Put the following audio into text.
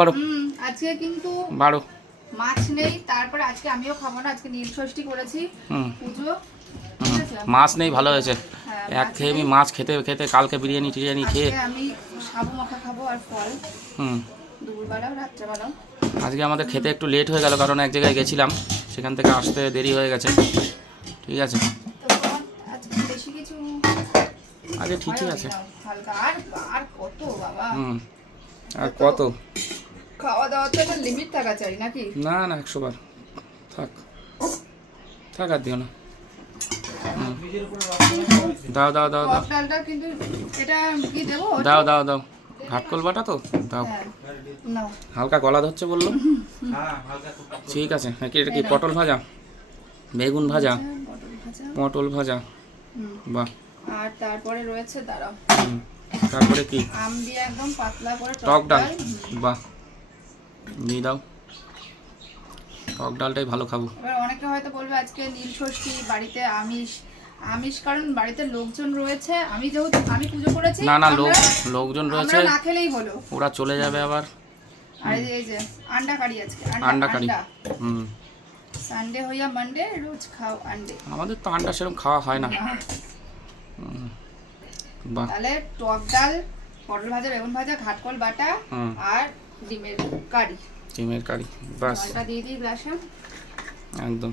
বাড়ো। আজকে কিন্তু বাড়ো মাছ নেই, তারপরে আজকে আমিও খাবো না, আজকে নীলষষ্ঠী করেছি, পুজো। মাছ নেই, ভালো হয়েছে। হ্যাঁ, এক খেয়ে আমি মাছ খেতে খেতে কালকে বিরিয়ানি টিরিয়ানি খেয়ে আমি সাবু মাখা খাবো আর ফল দুপুরবেলাও রাত্রেবেলাও। আজকে আমাদের খেতে একটু লেট হয়ে গেল, কারণ এক জায়গায় গেছিলাম, সেখান থেকে আসতে দেরি হয়ে গেছে। ঠিক আছে, আজকে বেশি কিছু আচ্ছা ঠিকই আছে। হালকা আর কত বাবা, আর কত খাওয়া দাওয়া তো একটা লিমিট থাকা চাই নাকি? না না, 100 বার থাক থাক, আর দিও না। দাও দাও দাও দাও ডালটা কিন্তু এটা কি দেবো? দাও দাও দাও, ঘাটকল বাটা তো দাও। নাও, হালকা গলা ধরছে বললো। ঠিক আছে, এটা কি পটল ভাজা, বেগুন ভাজা, পটল ভাজা, বাহ। আর তারপরে রয়েছে দাঁড়াও, তারপরে কি? আম দিয়ে একদম পাতলা করে টক ডাল, বাহ দিয়ে দাও। টক ডালটাই ভালো খাবো। এবার অনেকে হয়তো বলবে আজকে নীলষষ্ঠী, বাড়িতে আমিষ কারণ বাড়িতে লোকজন রয়েছে, আমি যেহেতু আমি পুজো করেছি। না না, লোকজন রয়েছে, না খেলেই হলো, ওরা চলে যাবে আবার। আর এই যে আন্ডা কারি আজকে, আন্ডা কারি। সানডে হইয়া মানডে রোজ খাও আন্ডে। আমাদের তো আন্ডা সেরকম খাওয়া হয় না। বাহ, তাহলে টক ডাল, পটল ভাজা, বেগুন ভাজা, ঘাটকল বাটা আর ডিমের কারি। ডিমের কারি, বাস। জলটা দিয়ে দিই গ্লাসে একদম।